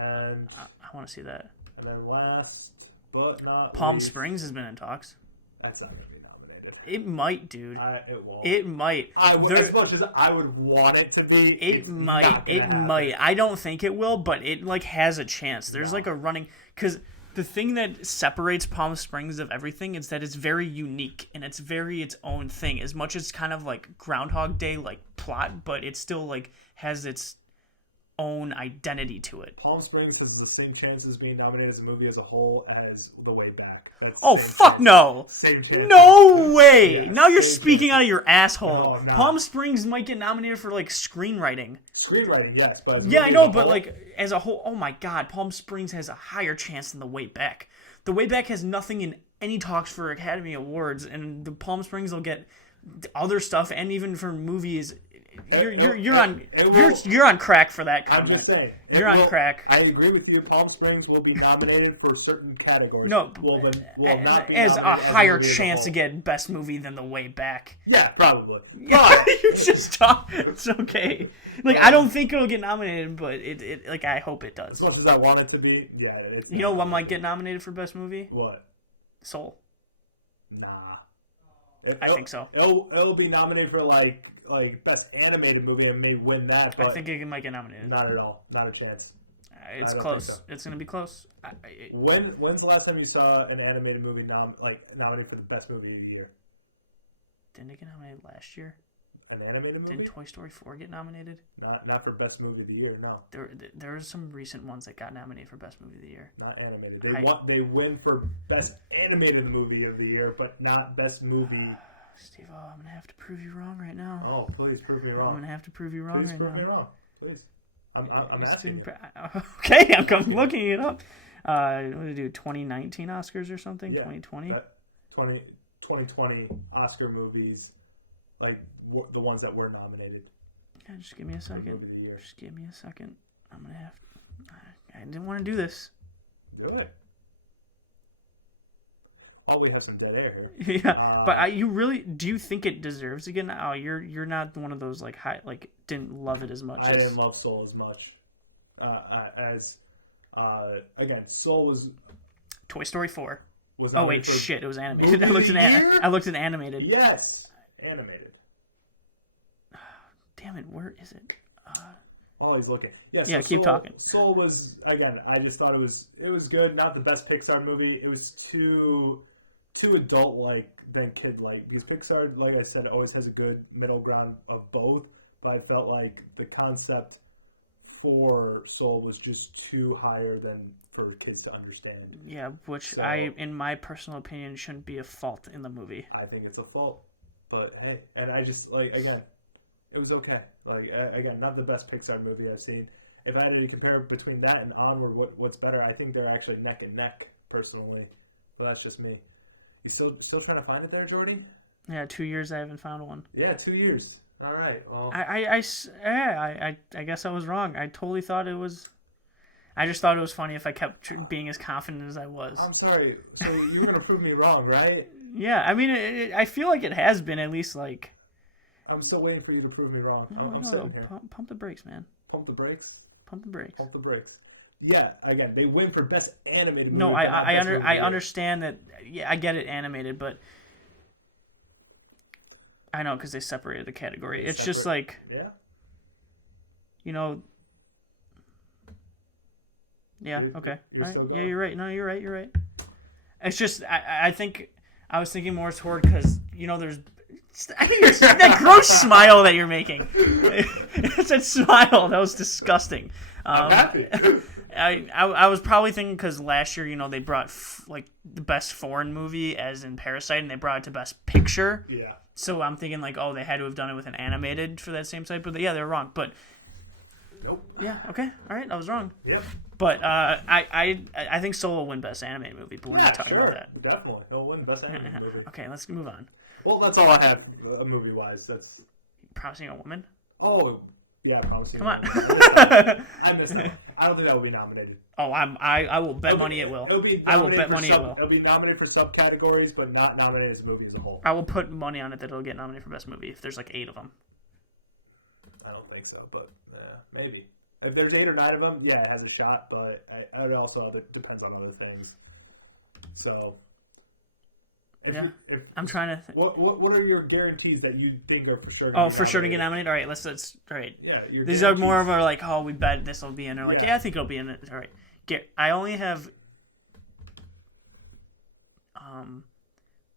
and... I want to see that. And then last, but not Palm least, Springs has been in talks. That's not going to be nominated. It might, dude. It won't. It might. As much as I would want it to be, it might. It might. I don't think it will, but it like has a chance. There's like a running because the thing that separates Palm Springs of everything is that it's very unique and it's very its own thing. As much as kind of like Groundhog Day like plot, but it still like has its own identity to it. Palm Springs has the same chance as being nominated as a movie as a whole as The Way Back. Fuck no! Same chance. No way! Yeah, now you're speaking out of your asshole. No. Palm Springs might get nominated for like screenwriting. Screenwriting, yes, but yeah, I know, but like as a whole, oh my god, Palm Springs has a higher chance than The Way Back. The Way Back has nothing in any talks for Academy Awards, and the Palm Springs will get other stuff, and even for movies. You're on crack for that comment. I'm just saying. You're on crack. I agree with you. Palm Springs will be nominated for certain categories. No, will not be as a higher chance to to get Best Movie than The Way Back. Yeah, probably. Yeah, you just talk. It's okay. Like I don't think it'll get nominated, but it like I hope it does. As much as I want it to be, yeah. You know what might get nominated for Best Movie? What? Soul. Nah. I think so. It'll be nominated for like best animated movie and may win that. But I think it might get nominated. Not at all. Not a chance. It's close. So. It's gonna be close. When's the last time you saw an animated movie nominated for the best movie of the year? Didn't it get nominated last year? An animated movie? Didn't Toy Story 4 get nominated? Not for best movie of the year. No. There are some recent ones that got nominated for best movie of the year. Not animated. They win for best animated movie of the year, but not best movie. Steve, I'm gonna have to prove you wrong right now. Oh, please prove me wrong. I'm gonna have to prove you wrong please right prove now. me wrong, please. I'm asking you. Okay, I'm looking it up. What did they do? 2019 Oscars or something? Yeah, 2020? 2020 Oscar movies, like the ones that were nominated. Yeah, just give me a second. Movie of the year. Just give me a second. I'm gonna have. I didn't want to do this. Do it. Oh, we have some dead air here. Yeah, but you really do you think it deserves again? Oh, you're not one of those like didn't love it as much. I didn't love Soul as much. Again, Soul was Toy Story 4. Was oh wait, shit! It was animated. I looked at animated. Yes, animated. Damn it! Where is it? Oh, he's looking. Yeah, yeah. Keep talking. Soul was again. I just thought it was good. Not the best Pixar movie. It was too adult like than kid like, because Pixar, like I said, always has a good middle ground of both. But I felt like the concept for Soul was just too higher than for kids to understand. Yeah, which so, in my personal opinion, shouldn't be a fault in the movie. I think it's a fault, but hey, and I just again, it was okay. Again, not the best Pixar movie I've seen. If I had to compare between that and Onward, what's better? I think they're actually neck and neck, personally. But that's just me. You still trying to find it there, Jordy? Yeah, 2 years I haven't found one. Yeah, 2 years. All right. Well, I guess I was wrong. I totally thought it was. I just thought it was funny if I kept being as confident as I was. I'm sorry. So you were gonna prove me wrong, right? Yeah, I mean, I feel like it has been at least like. I'm still waiting for you to prove me wrong. No, I'm sitting here. Pump the brakes, man. Pump the brakes. Pump the brakes. Pump the brakes. Yeah, again, they win for best animated movie. No, I understand that. Yeah, I get it, animated, but I know because they separated the category. It's just like, yeah, you know. Yeah. Okay. You're still going. Yeah, you're right. No, you're right. You're right. It's just I think I was thinking more toward because there's. That gross smile that you're making. It's a smile. That was disgusting. I'm happy. I was probably thinking because last year, they brought the best foreign movie as in Parasite, and they brought it to Best Picture. Yeah. So I'm thinking they had to have done it with an animated for that same site, but yeah, they're wrong. But nope. Yeah. Okay. All right. I was wrong. Yeah. But I think Soul will win Best Animated Movie, but we're not talking about that. Definitely, he'll win Best Animated Movie. Okay, let's move on. Well, that's all I have movie-wise. That's Promising Young Woman. Oh, yeah, Promising Young Woman. Come on. I missed that. I don't think that will be nominated. Oh, I will bet money it will. I will bet money it will. It'll be nominated for subcategories, but not nominated as a movie as a whole. I will put money on it that it'll get nominated for Best Movie if there's 8 of them. I don't think so, but yeah, maybe. If there's 8 or 9 of them, yeah, it has a shot, but it also depends on other things. So, I'm trying to. What are your guarantees that you think are for sure? Sure to get nominated. All right, let's. All right. Yeah, these are more of a we bet this will be in. Or I think it'll be in it. All right. I only have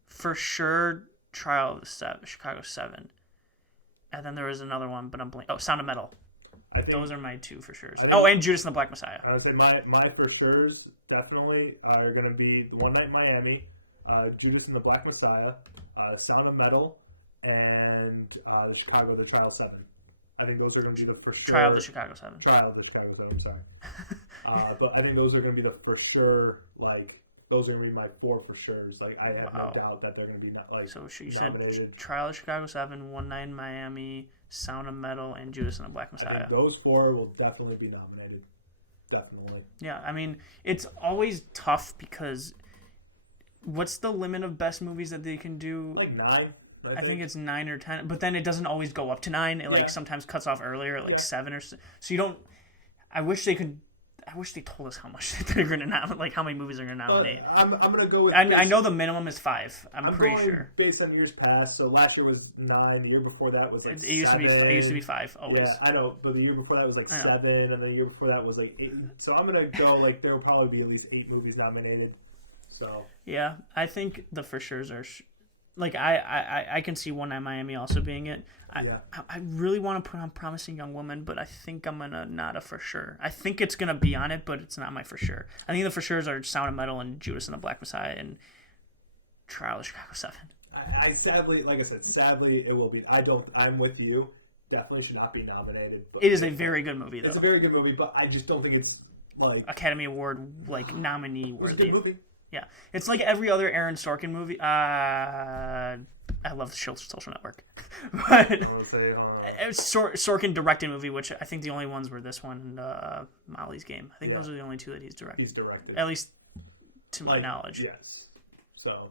for sure Trial of Chicago 7, and then there was another one, but I'm blank. Oh, Sound of Metal. Those are my 2 for sure. And Judas and the Black Messiah. I would say my for sure's definitely are going to be The One Night in Miami, Judas and the Black Messiah, Sound of Metal, and the Trial 7. I think those are going to be the for sure. Trial of the Chicago 7. Trial of the Chicago 7, I'm sorry. But I think those are going to be the for sure, those are going to be my 4 for sure's. I have no doubt that they're going to be So you nominated. Said Trial of Chicago 7, One Night in Miami, Sound of Metal, and Judas and the Black Messiah. I think those 4 will definitely be nominated. Definitely. Yeah, I mean, it's always tough because what's the limit of best movies that they can do? 9. I think it's 9 or 10, but then it doesn't always go up to 9. It sometimes cuts off earlier at 7 or so. So you don't. I wish they told us how much they're going to nominate, how many movies they're going to nominate. I'm going to go with. I know the minimum is 5. I'm pretty sure. Based on years past, so last year was 9. The year before that was it used 7. It used to be 5 always. Yeah, I know, but the year before that was 7, and the year before that was 8. So I'm going to go there will probably be at least 8 movies nominated. So yeah, I think the for sure's are. I can see One Night Miami also being it. I really want to put on Promising Young Woman, but I think I'm gonna not a for sure. I think it's gonna be on it, but it's not my for sure. I think the for sure's are Sound of Metal and Judas and the Black Messiah and Trial of Chicago 7. I sadly, like I said, it will be. I'm with you. definitely should not be nominated. But It is a very good movie, though. It's a very good movie, but I just don't think it's like Academy Award nominee worthy. It's a good movie. Yeah, it's like every other Aaron Sorkin movie. I love Social Network, but Sorkin directed movie, which I think the only ones were this one and Molly's Game. I think those are the only two that he's directed. He's directed, at least to my knowledge. Yes.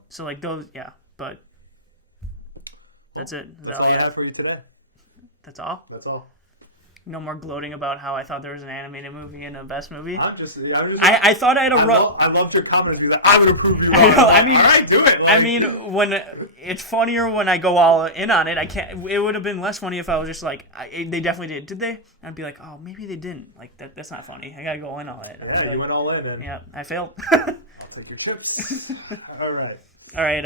So like those, yeah, but that's it. That's all I have for you today. That's all. That's all. No more gloating about how I thought there was an animated movie and a best movie. I thought I had a I loved your comment. I would approve you. I mean, all right, do it. I mean, when it's funnier when I go all in on it. I can't. It would have been less funny if I was just like, they definitely did. Did they? I'd be like, oh, maybe they didn't. Like that's not funny. I gotta go in on it. Yeah, you went all in. And yeah, I failed. I'll take your chips. All right. All right.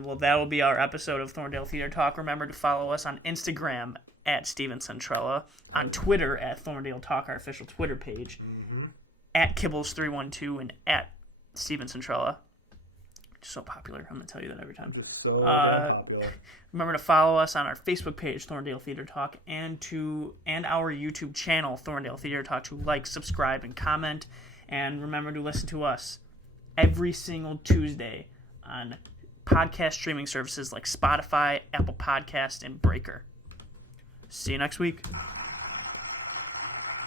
Well, that will be our episode of Thorndale Theater Talk. Remember to follow us on Instagram at Steven Centrella, on Twitter at Thorndale Talk, our official Twitter page, at Kibbles312 and at Steven Centrella. Just so popular. I'm going to tell you that every time. Just so popular. Remember to follow us on our Facebook page, Thorndale Theater Talk, and our YouTube channel, Thorndale Theater Talk, to like, subscribe, and comment. And remember to listen to us every single Tuesday on podcast streaming services like Spotify, Apple Podcast, and Breaker. See you next week.